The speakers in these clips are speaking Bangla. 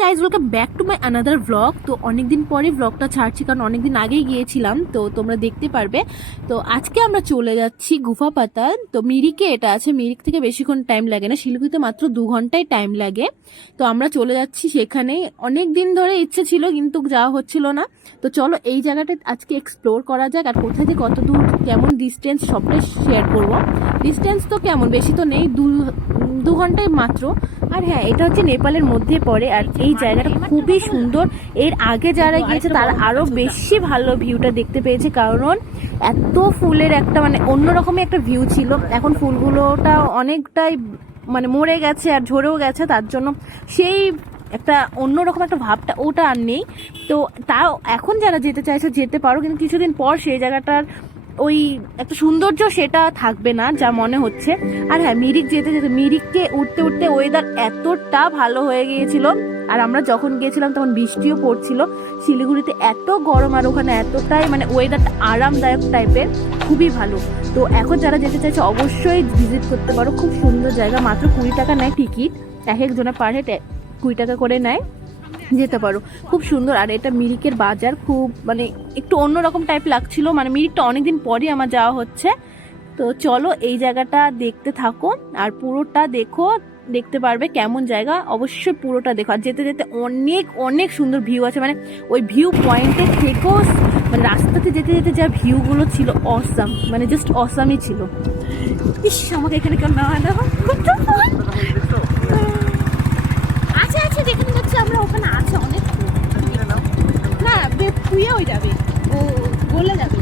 Guys, welcome back to my another blog. তো অনেকদিন পরে ব্লগটা ছাড়ছি, কারণ অনেকদিন আগেই গিয়েছিলাম, তো তোমরা দেখতে পারবে। তো আজকে আমরা চলে যাচ্ছি গুফা পাতাল। তো মিরিকে এটা আছে, মিরিক থেকে বেশিক্ষণ টাইম লাগে না, শিলিগুড়িতে মাত্র 2 ঘন্টায় টাইম লাগে। তো আমরা চলে যাচ্ছি সেখানে। অনেক দিন ধরে ইচ্ছে ছিল কিন্তু যাওয়া হচ্ছিল না। তো চলো এই জায়গাটা আজকে এক্সপ্লোর করা যাক, আর কোথা থেকে কত দূর, কেমন ডিস্টেন্স, সবটাই শেয়ার করবো। ডিস্টেন্স তো কেমন, বেশি তো নেই, 2 ঘন্টায় মাত্র। আর হ্যাঁ, এটা হচ্ছে নেপালের মধ্যে পড়ে, আর এই জায়গাটা খুবই সুন্দর। এর আগে যারা গিয়েছে তারা আরো বেশি ভালো ভিউটা দেখতে পেয়েছে, কারণ এত ফুলের একটা মানে অন্যরকমই একটা ভিউ ছিল। এখন ফুলগুলোটা অনেকটাই মানে মরে গেছে আর ঝরেও গেছে, তার জন্য সেই একটা অন্যরকম একটা ভাবটা ওটা আর নেই। তো তাও এখন যারা যেতে চাইছে যেতে পারো, কিন্তু কিছুদিন পর সেই জায়গাটার ওই একটা সৌন্দর্য সেটা থাকবে না যা মনে হচ্ছে। আর হ্যাঁ, মিরিক যেতে যেতে মিরিককে উঠতে উঠতে ওয়েদার এতটা ভালো হয়ে গিয়েছিল। আর আমরা যখন গিয়েছিলাম তখন বৃষ্টিও পড়ছিল। শিলিগুড়িতে এত গরম, আর ওখানে এতটাই মানে ওয়েদারটা আরামদায়ক টাইপের, খুবই ভালো। তো এখন যারা যেতে চাইছে অবশ্যই ভিজিট করতে পারো, খুব সুন্দর জায়গা। মাত্র 20 টাকা নেয় টিকিট, এক একজনের পার হেড 20 টাকা করে নেয়, যেতে পারো, খুব সুন্দর। আর এটা মিরিকের বাজার, খুব মানে একটু অন্যরকম টাইপ লাগছিল, মানে মিরিকটা অনেকদিন পরই আমার যাওয়া হচ্ছে। তো চলো এই জায়গাটা দেখতে থাকো, আর পুরোটা দেখো, দেখতে পারবে কেমন জায়গা, অবশ্যই পুরোটা দেখো। আর যেতে যেতে অনেক অনেক সুন্দর ভিউ আছে, মানে ওই ভিউ পয়েন্টের থেকেও মানে রাস্তাতে যেতে যেতে যা ভিউগুলো ছিল অসাম, মানে জাস্ট অসামই ছিল। ইস, আমাকে এখানে কেউ না দেখো, আছে আছে, যেখানে যাচ্ছি আমরা ওখানে আছে অনেক। না, তুইও ওই যাবে, ও বলে যাবে।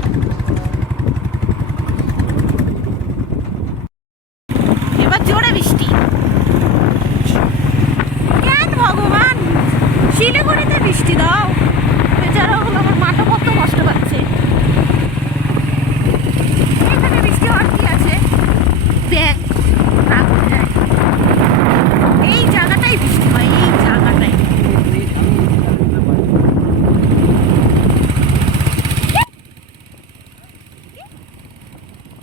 এবার জোরে বৃষ্টি, কেন ভগবান শিলিগুড়িতে বৃষ্টি দাও, বেচারা হলো আমার মাটা কত কষ্ট পাচ্ছে। এখানে বৃষ্টি হওয়ার কি আছে, দেখ এই জায়গাটাই বৃষ্টি হয়, এই জায়গাটাই।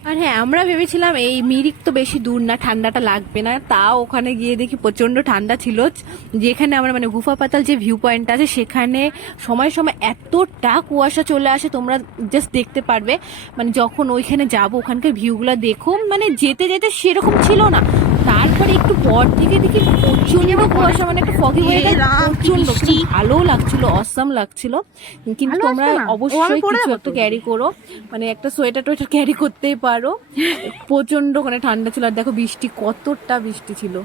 আর হ্যাঁ, আমরা ভেবেছিলাম এই মিরিক তো বেশি দূর না, ঠান্ডাটা লাগবে না, তাও ওখানে গিয়ে দেখি প্রচন্ড ঠান্ডা ছিল। যেখানে আমরা মানে গুফা পাতাল যে ভিউ পয়েন্ট আছে সেখানে সময় সময় এতটা কুয়াশা চলে আসে, তোমরা জাস্ট দেখতে পারবে। মানে যখন ওইখানে যাবো ওখানকার ভিউগুলো দেখো, মানে যেতে যেতে সেরকম ছিল না, তারপরে একটু পর থেকে দেখি প্রচন্ড কুয়াশা, মানে একটা ফগি ওয়েদার, প্রচন্ড ভালো লাগছিল, অসাম লাগছিল। কিন্তু তোমরা অবশ্যই কিছু একটা ক্যারি করো, মানে একটা সোয়েটার টোয়েটার ক্যারি করতেই পারো। প্রচন্ড ওখানে ঠান্ডা ছিল, আর দেখো বৃষ্টি, কতটা বৃষ্টি ছিল।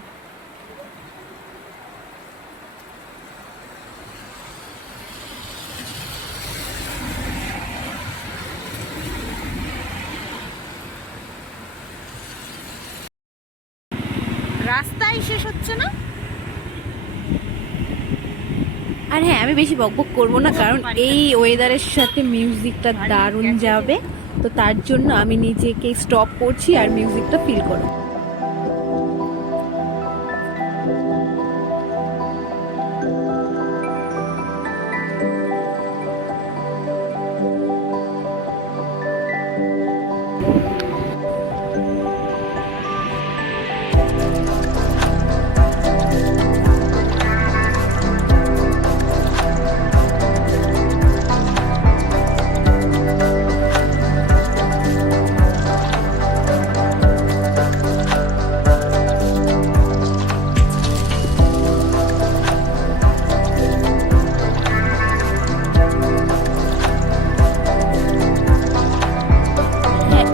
রাস্তাই শেষ হচ্ছে না। আর হ্যাঁ, আমি বেশি বকবক করবো না, কারণ এই ওয়েদারের সাথে মিউজিকটা দারুণ যাবে। তো তার জন্য আমি নিজেকে স্টপ করছি আর মিউজিকটা ফিল করো।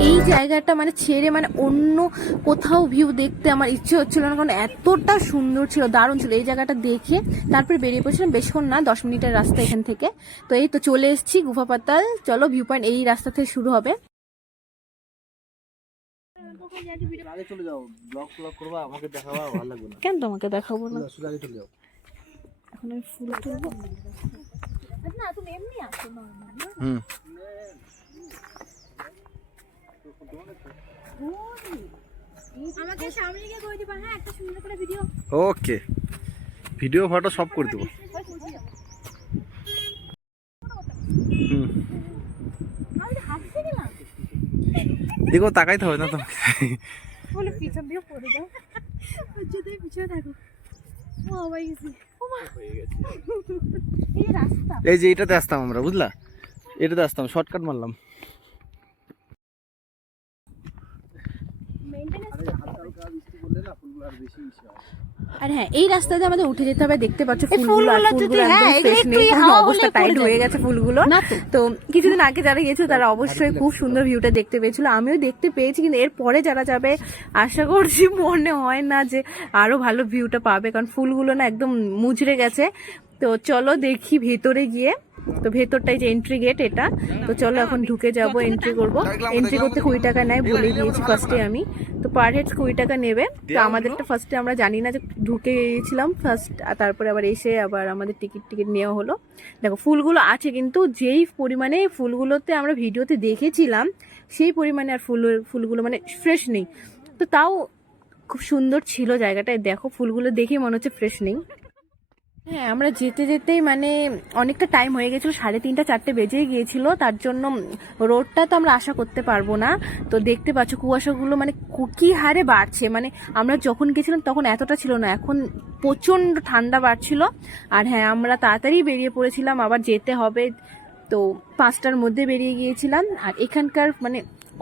এই জায়গাটা মানে ছেড়ে মানে অন্য কোথাও ভিউ দেখতে আমার ইচ্ছে হচ্ছিল না, কারণ এতটা সুন্দর ছিল, দারুণ ছিল। এই জায়গাটা দেখে তারপরে বেরিয়ে পড়ছিলাম, বেশিক্ষণ না, 10 মিনিটের রাস্তা এখান থেকে। তো এই তো চলে এসেছি গুফা পাতাল, চলো ভিউ পয়েন্ট এই রাস্তা থেকে শুরু হবে। কেন তোমাকে দেখাবো না, এখন আমি ফুল তুলবো না, তুমি এমনি আসো না। আমাকে সামনে গিয়ে কই দিবা, হ্যাঁ, একটা সুন্দর করে ভিডিও। ওকে, ভিডিও ফটো সব করে দেবো। দেখো তাকাইতে হবে না তোমাকে, বলে পিছন দিয়ে পড়ে যাও, যদি পিছনে থাকো। ও ভাই, ও এই রাস্তা এই যে এটাতে আসতাম আমরা, বুঝলা, এটাতে আসতাম, শর্টকাট মারলাম। আর হ্যাঁ, এই রাস্তাতে আমাদের উঠে যেতে হবে। দেখতে পাচ্ছ ফুলগুলো, আর ফুলগুলো একদম ফ্রেশ নেই, অবস্থা টাইট হয়ে গেছে ফুলগুলো। তো কিছুদিন আগে যারা গেছো তারা অবশ্যই খুব সুন্দর ভিউটা দেখতে পেয়েছিল, আমিও দেখতে পেয়েছি। কিন্তু এরপরে যারা যাবে আশা করছি মনে হয় না যে আরো ভালো ভিউটা পাবে, কারণ ফুলগুলো না একদম মুচড়ে গেছে। তো চলো দেখি ভেতরে গিয়ে। তো ভেতরটাই যে এন্ট্রি গেট এটা, তো চলো এখন ঢুকে যাব, এন্ট্রি করব। এন্ট্রি করতে 20 টাকা নেয় বলে দিয়েছি ফার্স্টে আমি, তো পার হেড 20 টাকা নেবে। তো আমাদেরটা ফার্স্টে আমরা জানি না, যে ঢুকে গিয়েছিলাম ফার্স্ট, তারপরে আবার এসে আবার আমাদের টিকিট নেওয়া হলো। দেখো ফুলগুলো আছে, কিন্তু যেই পরিমাণে ফুলগুলোতে আমরা ভিডিওতে দেখেছিলাম সেই পরিমাণে আর ফুলগুলো মানে ফ্রেশ নেই। তো তাও খুব সুন্দর ছিল জায়গাটায়, দেখো ফুলগুলো দেখেই মনে হচ্ছে ফ্রেশ নেই। হ্যাঁ, আমরা যেতে যেতেই মানে অনেকটা টাইম হয়ে গেছিল, 3:30 4টে বেজে গিয়েছিল। তার জন্য রোডটা তো আমরা আশা করতে পারবো না। তো দেখতে পাচ্ছ কুয়াশাগুলো মানে কি হারে বাড়ছে, মানে আমরা যখন গেছিলাম তখন এতটা ছিল না, এখন প্রচন্ড ঠান্ডা বাড়ছিল। আর হ্যাঁ, আমরা তাড়াতাড়ি বেরিয়ে পড়েছিলাম, আবার যেতে হবে। তো 5টার মধ্যে বেরিয়ে গিয়েছিলাম। আর এখানকার মানে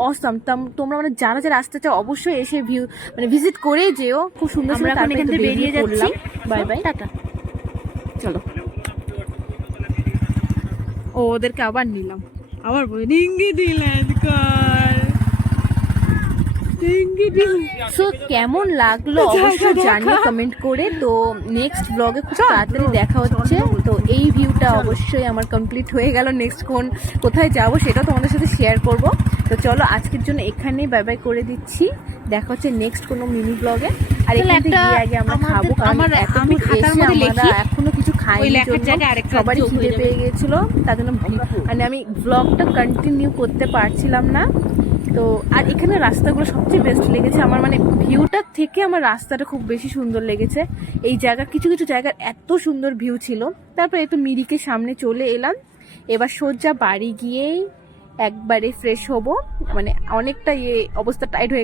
অসম, তোমরা মানে যারা যারা আসতে চাও অবশ্যই এসে ভিজিট করে যেও, খুব সুন্দর। আমরা এখন এখান থেকে বেরিয়ে যাচ্ছি, বাই বাই, টাটা। চলো, ওদেরকে আবার নিলাম, আবার বলি ডিঙ্গি ডিল্যান্ড কর, ডিঙ্গি ডিল্যান্ড। সো কেমন লাগলো অবশ্যই জানিও কমেন্ট করে। তো নেক্সট ব্লগে খুব তাড়াতাড়ি দেখা হচ্ছে। তো এই ভিউটা অবশ্যই আমার কমপ্লিট হয়ে গেল, নেক্সট কোথায় যাবো সেটা তোমাদের সাথে শেয়ার করব। তো চলো আজকের জন্য এখানেই বাই বাই করে দিচ্ছি, দেখা হচ্ছে নেক্সট কোনো মিনি ব্লগে। আর এখান থেকে গিয়ে আগে আমরা খাবো, কারণ আমি খাতার মধ্যে লিখি এখনো কিছু খাইনি, সবারই খিদে পেয়ে গেছিল, তার জন্য মানে আমি ব্লগটা কন্টিনিউ করতে পারছিলাম না। তো আর এখানে রাস্তাগুলো সবচেয়ে বেস্ট লেগেছে আমার, মানে ভিউটার থেকে আমার রাস্তাটা খুব বেশি সুন্দর লেগেছে। এই জায়গা কিছু কিছু জায়গার এত সুন্দর ভিউ ছিল। তারপর একটু মিরিকের সামনে চলে এলাম, এবার সোজা বাড়ি গিয়েই একবারে ফ্রেশ হব, মানে অনেকটা অবস্থা টাইট হয়ে গেছে।